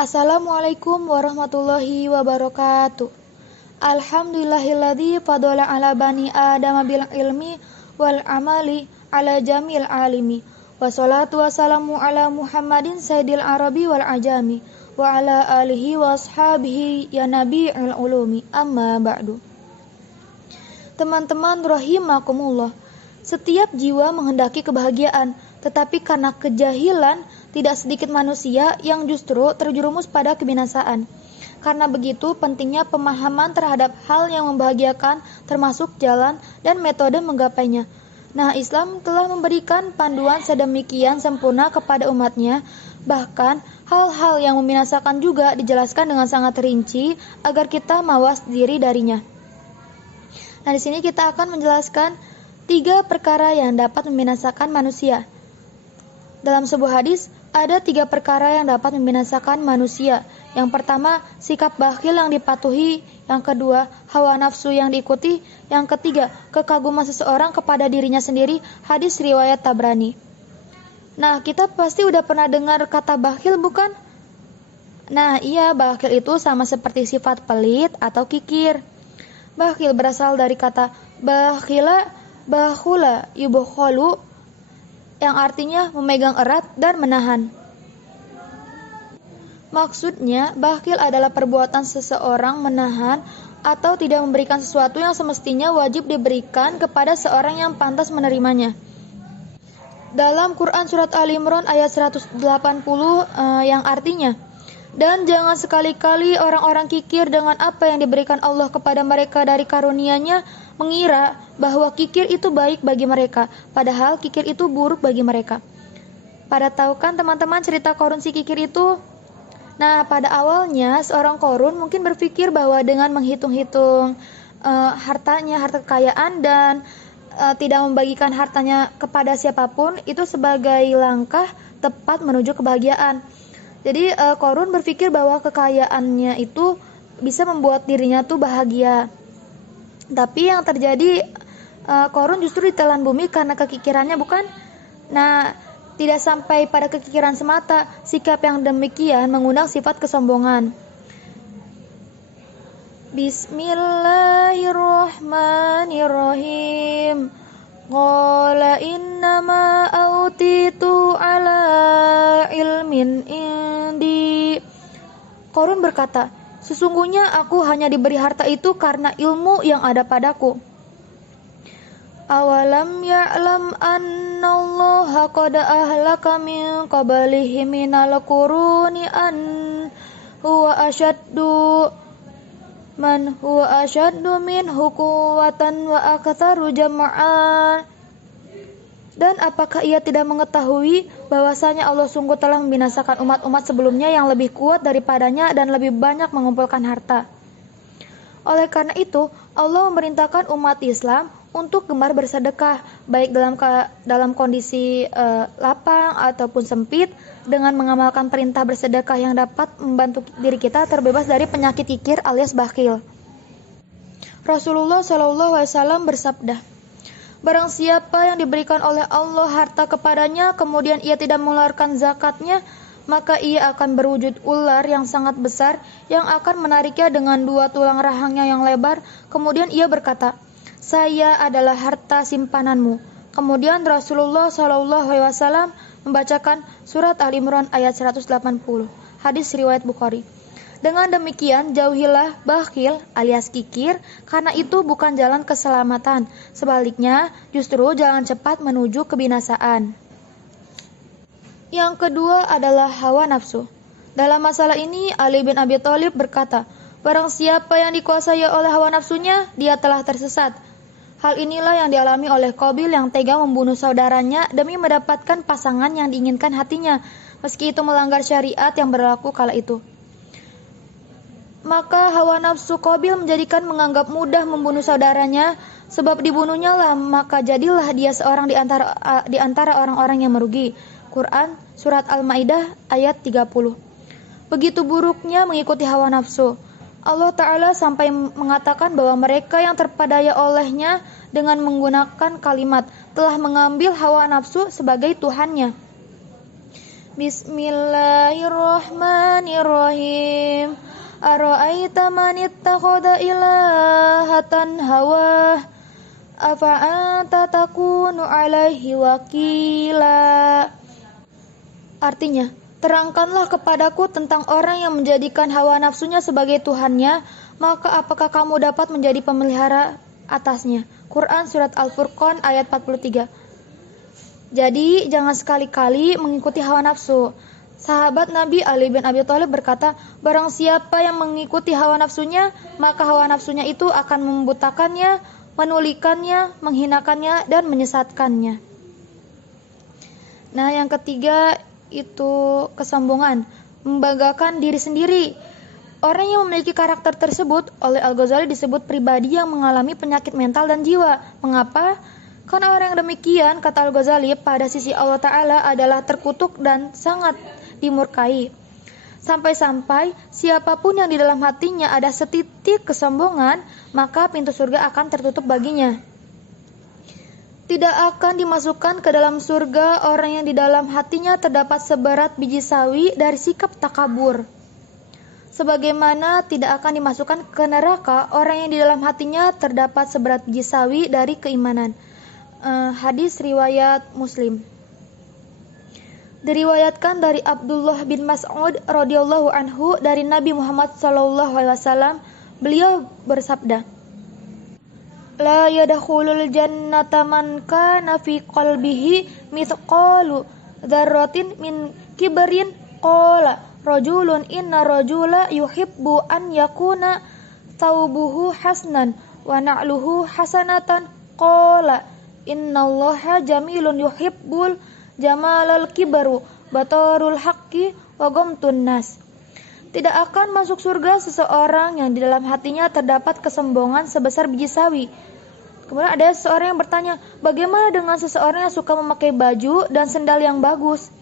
Assalamualaikum warahmatullahi wabarakatuh. Alhamdulillahilladzi fadala ala bani Adam bil ilmi wal amali ala jamil alimi. Wassalatu wassalamu ala Muhammadin sayyidil arabi wal ajami wa ala alihi wa ashabihi ya nabi'il ulumi. Amma ba'du. Teman-teman rahimakumullah. Setiap jiwa menghendaki kebahagiaan, tetapi karena kejahilan tidak sedikit manusia yang justru terjerumus pada kebinasaan. Karena begitu pentingnya pemahaman terhadap hal yang membahagiakan, termasuk jalan dan metode menggapainya. Nah, Islam telah memberikan panduan sedemikian sempurna kepada umatnya, bahkan hal-hal yang membinasakan juga dijelaskan dengan sangat rinci agar kita mawas diri darinya. Nah, di sini kita akan menjelaskan 3 perkara yang dapat membinasakan manusia. Dalam sebuah hadis, ada 3 perkara yang dapat membinasakan manusia. Yang pertama, sikap bakhil yang dipatuhi. Yang kedua, hawa nafsu yang diikuti. Yang ketiga, kekaguman seseorang kepada dirinya sendiri. Hadis riwayat Tabrani. Nah, kita pasti udah pernah dengar kata bakhil, bukan? Nah, iya, bakhil itu sama seperti sifat pelit atau kikir. Bakhil berasal dari kata bakhula yubkhalu, yang artinya memegang erat dan menahan. Maksudnya, bakhil adalah perbuatan seseorang menahan atau tidak memberikan sesuatu yang semestinya wajib diberikan kepada seorang yang pantas menerimanya. Dalam Quran Surat Ali Imran ayat 180 yang artinya, dan jangan sekali-kali orang-orang kikir dengan apa yang diberikan Allah kepada mereka dari karunia-Nya, mengira bahwa kikir itu baik bagi mereka, padahal kikir itu buruk bagi mereka. Pada tahu kan teman-teman cerita Qarun si kikir itu? Nah, pada awalnya seorang Qarun mungkin berpikir bahwa dengan menghitung-hitung hartanya, harta kekayaan, dan tidak membagikan hartanya kepada siapapun, itu sebagai langkah tepat menuju kebahagiaan. Jadi Qarun berpikir bahwa kekayaannya itu bisa membuat dirinya tuh bahagia. Tapi yang terjadi, Qarun justru ditelan bumi karena kekikirannya, bukan? Nah, tidak sampai pada kekikiran semata, sikap yang demikian mengundang sifat kesombongan. Bismillahirrahmanirrahim. Qala innama autitu ala ilmin indi. Qarun berkata, sesungguhnya aku hanya diberi harta itu karena ilmu yang ada padaku. Awalam ya'lam annallaha qad ahlaka min qablihi minal quruni an huwa ashaddu minhu quwwatan wa aktsaru jam'an. Dan apakah ia tidak mengetahui bahwasanya Allah sungguh telah membinasakan umat-umat sebelumnya yang lebih kuat daripadanya dan lebih banyak mengumpulkan harta. Oleh karena itu, Allah memerintahkan umat Islam untuk gemar bersedekah, baik dalam kondisi lapang ataupun sempit, dengan mengamalkan perintah bersedekah yang dapat membantu diri kita terbebas dari penyakit kikir alias bakhil. Rasulullah SAW bersabda, barang siapa yang diberikan oleh Allah harta kepadanya, kemudian ia tidak mengeluarkan zakatnya, maka ia akan berwujud ular yang sangat besar yang akan menariknya dengan 2 tulang rahangnya yang lebar. Kemudian ia berkata, saya adalah harta simpananmu. Kemudian Rasulullah SAW membacakan surat Al-Imran ayat 180. Hadis riwayat Bukhari. Dengan demikian, jauhilah bakhil alias kikir, karena itu bukan jalan keselamatan. Sebaliknya, justru jalan cepat menuju kebinasaan. Yang kedua adalah hawa nafsu. Dalam masalah ini, Ali bin Abi Thalib berkata, barang siapa yang dikuasai oleh hawa nafsunya, dia telah tersesat. Hal inilah yang dialami oleh Qabil yang tega membunuh saudaranya demi mendapatkan pasangan yang diinginkan hatinya, meski itu melanggar syariat yang berlaku kala itu. Maka hawa nafsu Qabil menjadikan menganggap mudah membunuh saudaranya, sebab dibunuhnya lah maka jadilah dia seorang di antara orang-orang yang merugi. Quran Surat Al-Maidah ayat 30. Begitu buruknya mengikuti hawa nafsu. Allah Ta'ala sampai mengatakan bahwa mereka yang terpadaya olehnya dengan menggunakan kalimat telah mengambil hawa nafsu sebagai Tuhannya. Bismillahirrahmanirrahim. Ara'aita man ittakhadha ilahatan hawah afa anta takunu alaihi wakila. Artinya, terangkanlah kepadaku tentang orang yang menjadikan hawa nafsunya sebagai Tuhannya, maka apakah kamu dapat menjadi pemelihara atasnya? Quran Surat Al-Furqan ayat 43. Jadi, jangan sekali-kali mengikuti hawa nafsu. Sahabat Nabi Ali bin Abi Thalib berkata, barang siapa yang mengikuti hawa nafsunya, maka hawa nafsunya itu akan membutakannya, menulikannya, menghinakannya, dan menyesatkannya. Nah, yang ketiga itu kesombongan, membanggakan diri sendiri. Orang yang memiliki karakter tersebut oleh Al-Ghazali disebut pribadi yang mengalami penyakit mental dan jiwa. Mengapa? Karena orang yang demikian, kata Al-Ghazali, pada sisi Allah Ta'ala adalah terkutuk dan sangat dimurkai. Sampai-sampai siapapun yang di dalam hatinya ada setitik kesombongan, maka pintu surga akan tertutup baginya. Tidak akan dimasukkan ke dalam surga orang yang di dalam hatinya terdapat seberat biji sawi dari sikap takabur. Sebagaimana tidak akan dimasukkan ke neraka orang yang di dalam hatinya terdapat seberat biji sawi dari keimanan. Hadis riwayat Muslim. Diriwayatkan dari Abdullah bin Mas'ud radhiyallahu anhu dari Nabi Muhammad sallallahu alaihi wasallam, beliau bersabda, la yadkhulul jannata man kana fi qalbihi mithqalu dzarratin min kibrin. Qala rajulun inna rajula yuhibbu an yakuna thawbuhu hasnan wa na'luhu hasanatan. Qala innallaha jamilun yuhibbul jamalal kibaru batarul haqqi wa ghamtun nas. Tidak akan masuk surga seseorang yang di dalam hatinya terdapat kesombongan sebesar biji sawi. Kemudian ada seseorang yang bertanya, bagaimana dengan seseorang yang suka memakai baju dan sendal yang bagus?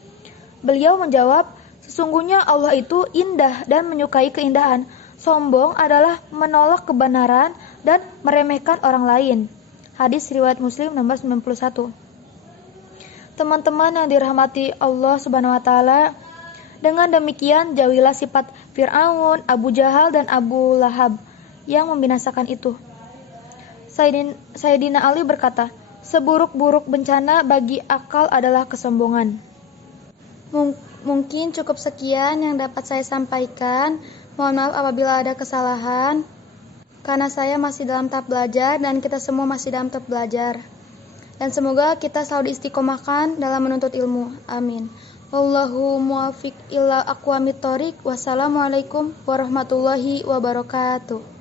Beliau menjawab, sesungguhnya Allah itu indah dan menyukai keindahan. Sombong adalah menolak kebenaran dan meremehkan orang lain. Hadis riwayat Muslim nomor 91. Teman-teman yang dirahmati Allah Subhanahu wa taala, dengan demikian jauhilah sifat Fir'aun, Abu Jahal dan Abu Lahab yang membinasakan itu. Sayyidina Ali berkata, seburuk-buruk bencana bagi akal adalah kesombongan. Mungkin cukup sekian yang dapat saya sampaikan. Mohon maaf apabila ada kesalahan, karena saya masih dalam tahap belajar dan kita semua masih dalam tahap belajar. Dan semoga kita selalu diistiqomahkan dalam menuntut ilmu. Amin. Wallahu muwaffiq ila aqwamit thoriq. Wassalamualaikum warahmatullahi wabarakatuh.